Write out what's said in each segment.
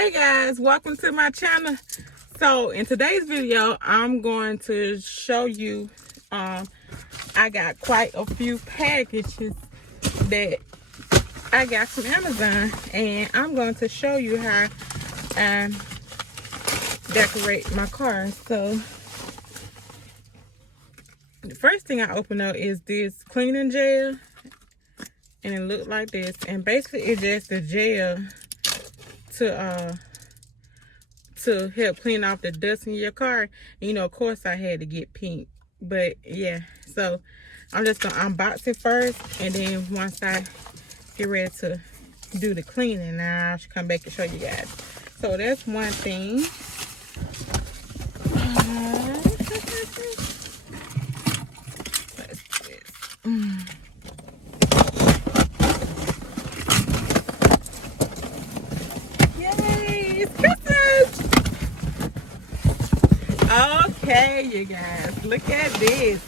Hey guys, welcome to my channel. So in today's video I'm going to show you I got quite a few packages that I got from Amazon, and I'm going to show you how I decorate my car. So the first thing I open up is this cleaning gel, and it looked like this, and basically it's just a gel to help clean off the dust in your car. You know, of course I had to get pink, but yeah, so I'm just gonna unbox it first, and then once I get ready to do the cleaning, now I'll come back and show you guys. So that's one thing. What's this? Yay, it's Christmas! Okay, you guys, look at this.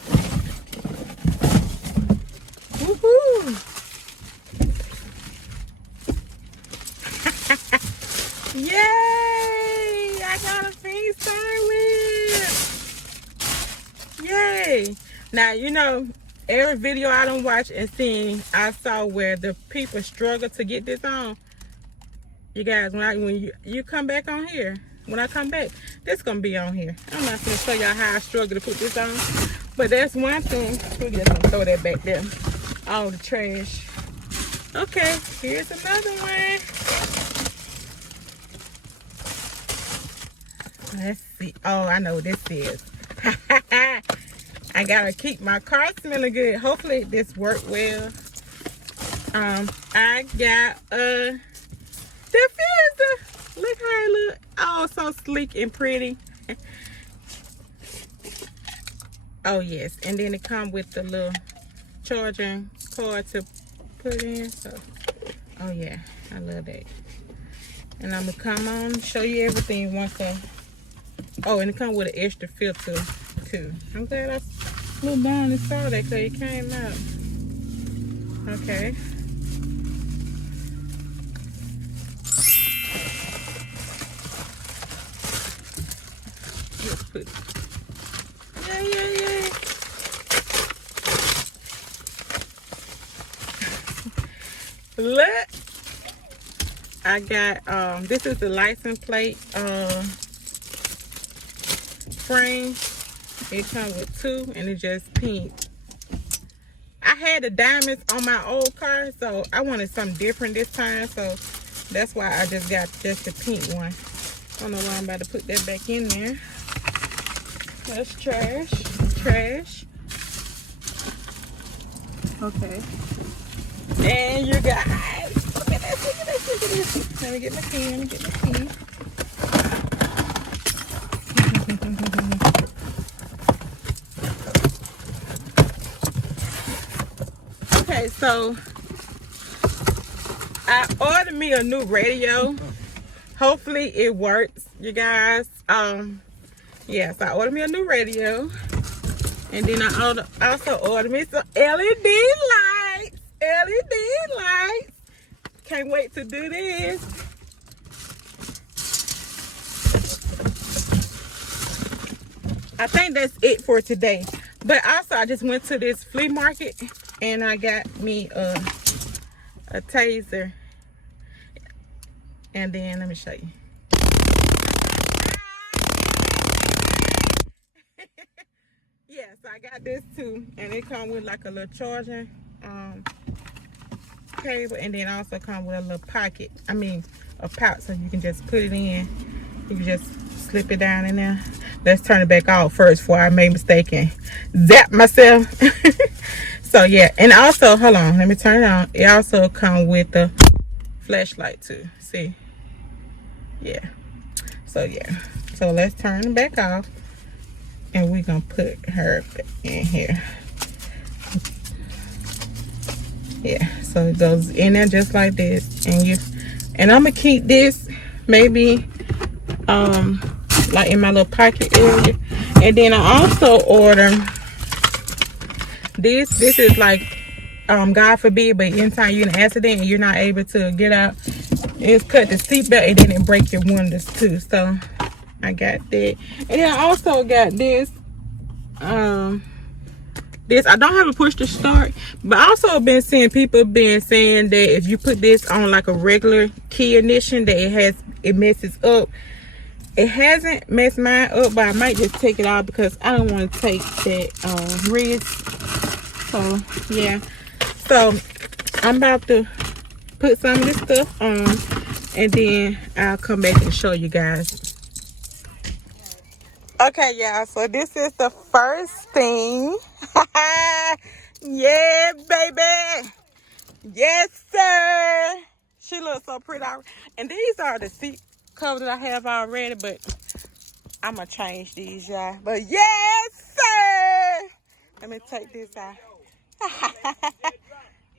Woohoo! Yay! I got a pink stylist. Yay! Now, you know, every video I done watch and seen, I saw where the people struggle to get this on. You guys, when you come back on here, when I come back, this gonna be on here. I'm not gonna show y'all how I struggle to put this on, but that's one thing. We're just gonna throw that back there. All the trash. Okay, here's another one. Let's see. Oh, I know what this is. I gotta keep my car smelling good. Hopefully this worked well. I got a diffuser. Look how it look. Oh, so sleek and pretty. Oh yes, and then it comes with the little charging cord to put in. So, oh yeah, I love that. And I'm gonna come on show you everything once I. Oh, and it comes with an extra filter too. I'm glad I looked down and saw that, because it came out. Okay. Let's put. Yay. Look, I got this is the license plate frame. It comes with two, and it's just pink. I had the diamonds on my old car, so I wanted something different this time, so that's why I just got just the pink one. I don't know why I'm about to put that back in there. That's trash. Okay. And you guys, look at this. Let me get my key. Okay, so I ordered me a new radio. Hopefully it works, you guys. Yes, I ordered me a new radio, and then I also ordered me some LED lights. Can't wait to do this. I think that's it for today. But also, I just went to this flea market, and I got me a taser. And then let me show you. Yeah, so I got this too, and it comes with like a little charging cable, and then also come with a little pocket. I mean, a pouch, so you can just put it in. You can just slip it down in there. Let's turn it back off first before I made a mistake and zap myself. So yeah, and also, hold on, let me turn it on. It also comes with the flashlight too. See? Yeah. So yeah. So let's turn it back off, and we're gonna put her in here. Yeah, so it goes in there just like this, and I'm gonna keep this maybe like in my little pocket area. And then I also ordered this is like God forbid, but anytime you're in an accident and you're not able to get out, It's cut the seatbelt and then it break your windows too. So I got that. And then I also got this. This I don't have a push to start, but I also been seeing people been saying that if you put this on like a regular key ignition, that it messes up. It hasn't messed mine up, but I might just take it out because I don't want to take that risk. So yeah, so I'm about to put some of this stuff on, and then I'll come back and show you guys. Okay, y'all, so this is the first thing. Yeah, baby. Yes, sir. She looks so pretty. And these are the seat covers that I have already, but I'm going to change these, y'all. But yes, sir. Let me take this out.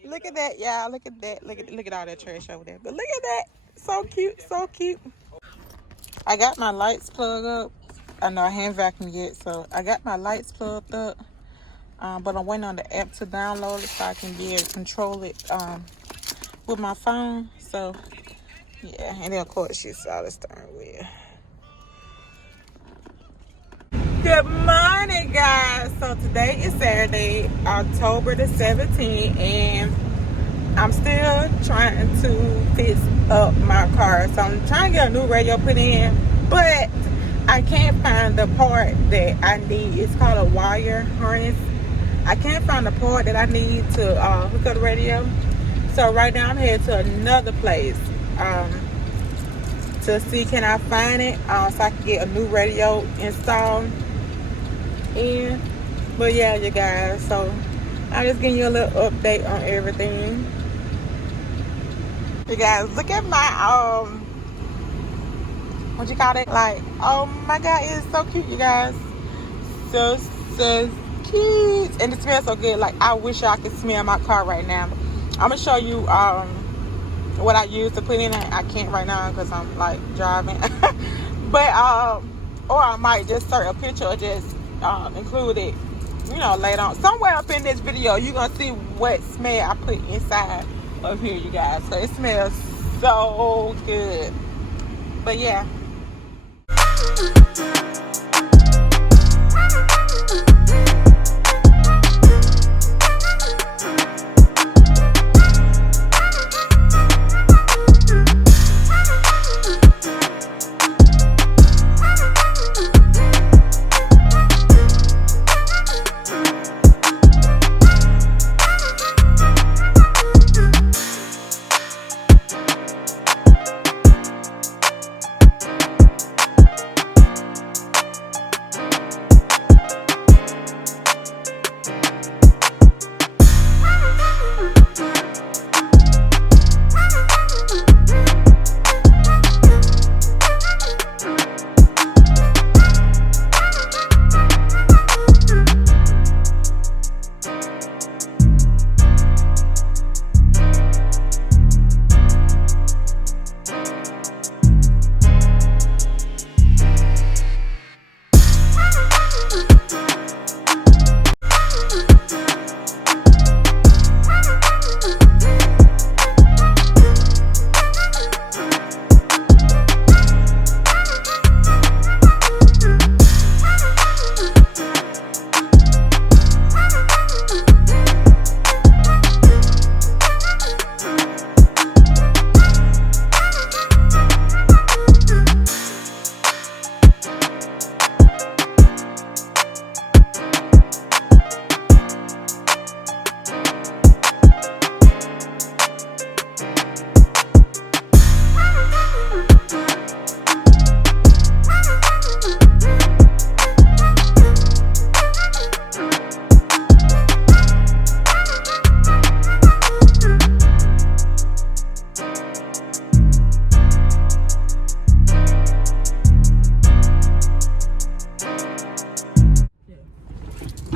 Look at that, y'all. Look at that. Look at all that trash over there. But look at that. So cute, so cute. I got my lights plugged up. I know I haven't vacuumed yet, so I got my lights plugged up. But I'm waiting on the app to download it so I can be able to control it with my phone. So, yeah. And then, of course, you saw the steering wheel. Good morning, guys. So, today is Saturday, October the 17th, and I'm still trying to fix up my car. So, I'm trying to get a new radio put in, but I can't find the part that I need. It's called a wire harness. I can't find the part that I need to hook up the radio. So right now I'm headed to another place to see can I find it so I can get a new radio installed in. But yeah, you guys, so I'm just giving you a little update on everything. You guys, look at my what you call it? Like, oh my god, it's so cute, you guys. So cute, and it smells so good. Like, I wish I could smell my car right now. I'm gonna show you what I use to put in it. I can't right now because I'm like driving. But or I might just start a picture or just include it, you know, later on. Somewhere up in this video you're gonna see what smell I put inside of here, you guys. So it smells so good. But yeah.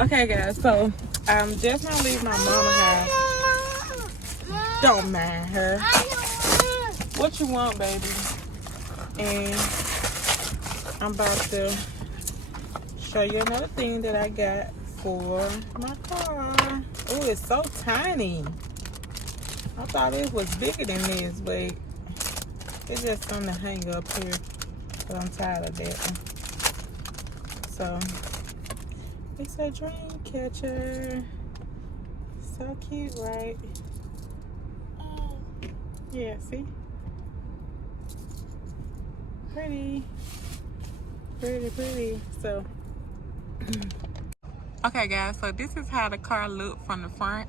Okay, guys, so I'm just gonna leave my mama house. Don't mind her. What you want, baby? And I'm about to show you another thing that I got for my car. Oh, it's so tiny. I thought it was bigger than this, but It's just something to hang up here, but I'm tired of that. So it's a dream catcher. So cute, right? Yeah, see? Pretty. Pretty, pretty. So okay guys, so this is how the car looked from the front.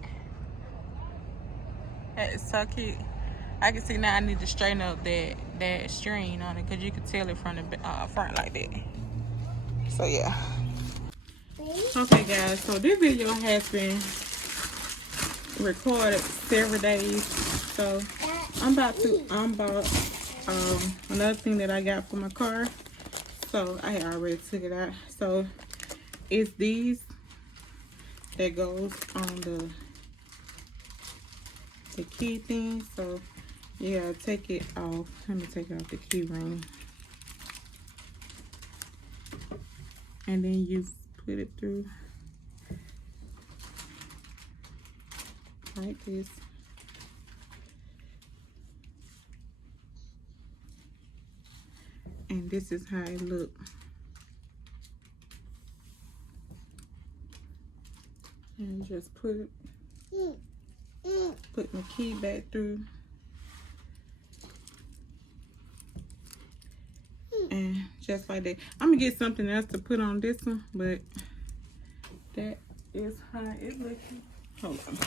That is so cute. I can see now I need to straighten up that string on it, because you can tell it from the front like that. So yeah. Okay guys, so this video has been recorded several days. So I'm about to unbox another thing that I got for my car. So I had already took it out. So it's these that goes on the key thing. So you gotta take it off. Let me take off the key ring, and then you put it through like this. And this is how it look. And just put my key back through. And just like that. I'm gonna get something else to put on this one, but that is how it looking. Hold on.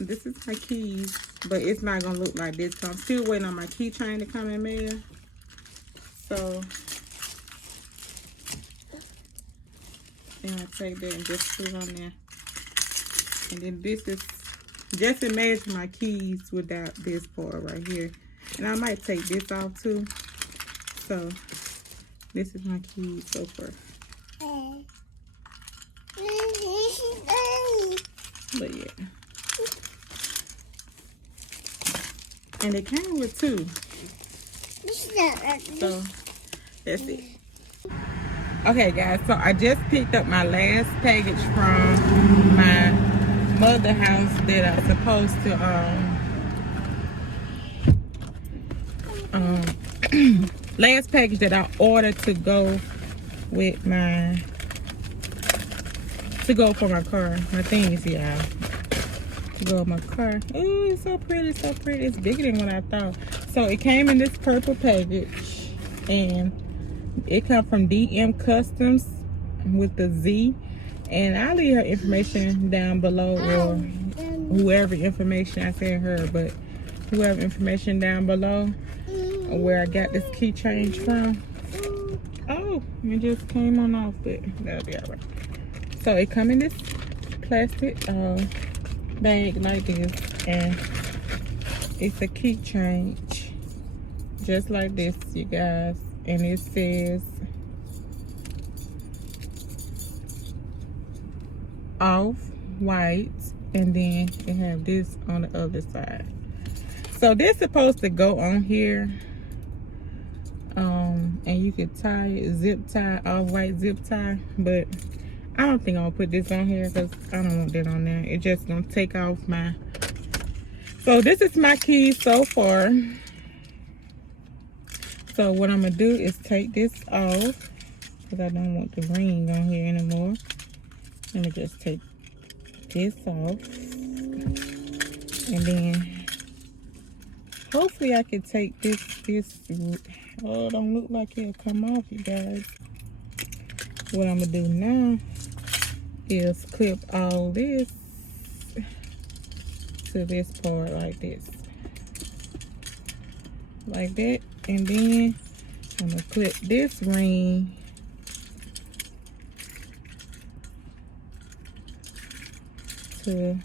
This is my keys, but it's not gonna look like this. So I'm still waiting on my keychain to come in mail. So then I take that and just put it on there. And then this is just imagine my keys without this part right here. And I might take this off too. So this is my keys so far. But yeah. And it came with two. So that's it. Okay guys, so I just picked up my last package from my mother house that I was supposed to last package that I ordered to go with my for my car. My things, y'all. To go with my car. Oh, it's so pretty, so pretty. It's bigger than what I thought. So it came in this purple package, and it comes from DM Customs with the Z. And I'll leave her information down below, or whoever information I said her, but whoever information down below where I got this keychain from. Oh, it just came on off, but that'll be alright. So it come in this plastic bag like this, and it's a keychain just like this, you guys. And it says off white, and then it have this on the other side. So this supposed to go on here, and you could tie it, zip tie, off white zip tie, but I don't think I'll put this on here because I don't want that on there. It's just gonna take off my. So this is my keys so far. So what I'm gonna do is take this off because I don't want the ring on here anymore. Let me just take this off, and then hopefully I can take this. Oh, it don't look like it'll come off, you guys. What I'm gonna do now is clip all this to this part like this, like that, and then I'm gonna clip this ring to.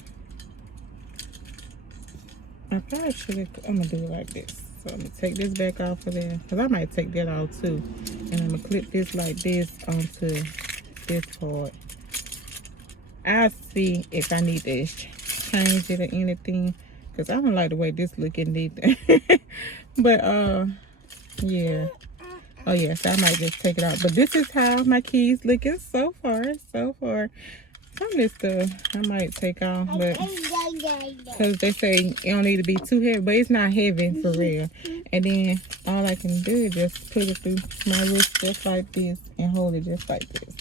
I probably should. I'm gonna do it like this. So I'm gonna take this back off of there, because I might take that off too, and I'm gonna clip this like this onto this part. I'll see if I need to change it or anything, because I don't like the way this looking neither. But yeah. Oh yes, I might just take it out. But this is how my keys looking so far. Some of this stuff I might take off, but because they say it don't need to be too heavy, but it's not heavy for real. And then all I can do is just put it through my wrist just like this and hold it just like this.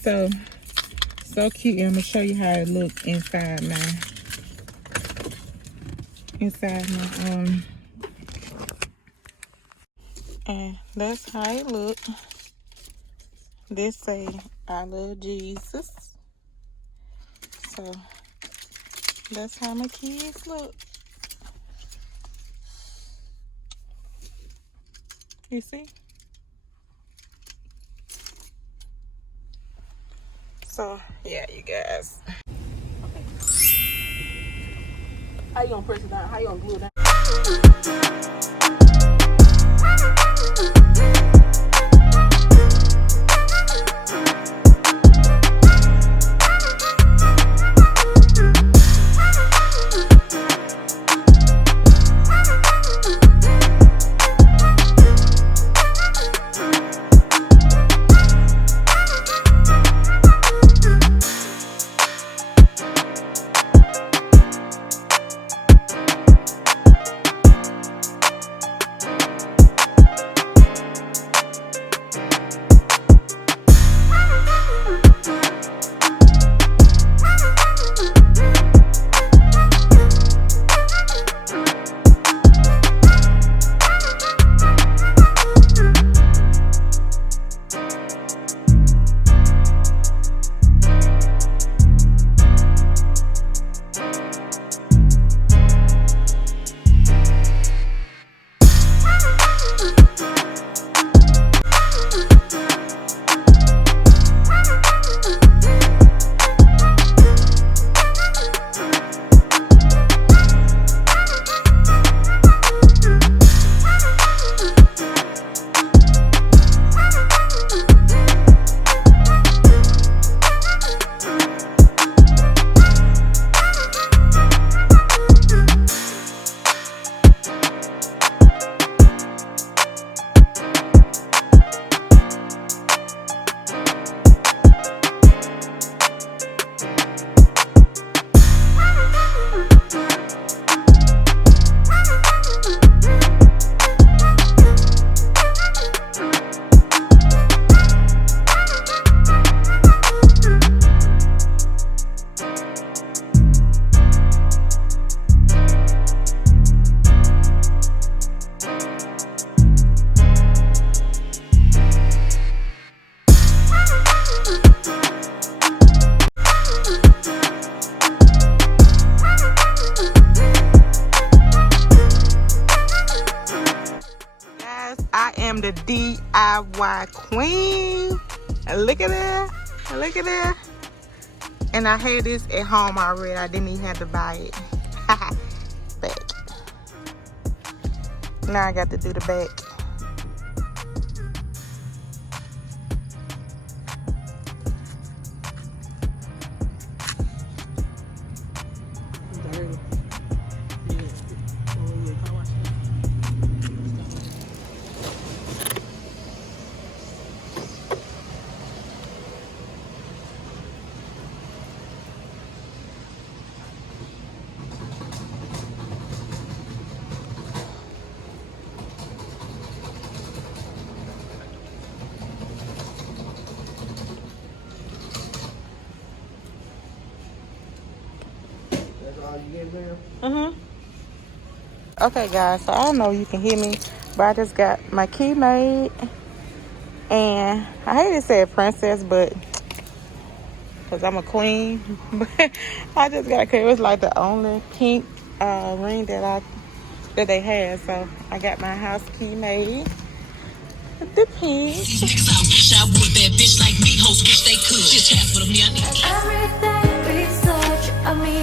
So cute. And I'm gonna show you how it looks inside my and that's how it look. This say I love Jesus. So that's how my kids look. You see? So yeah, you guys. How you gonna press it down? How you gonna glue it down? The DIY queen. Look at that. Look at that. And I had this at home already. I didn't even have to buy it. Back. Now I got to do the back. Okay guys, so I don't know if you can hear me, but I just got my key made, and I hate to say princess, but because I'm a queen, but I just got it. It was like the only pink ring that they had, so I got my house key made. The pink. These niggas, I wish I would. Bad bitch like me, hoes wish they could. Just half of me, I need. Everything research, I mean.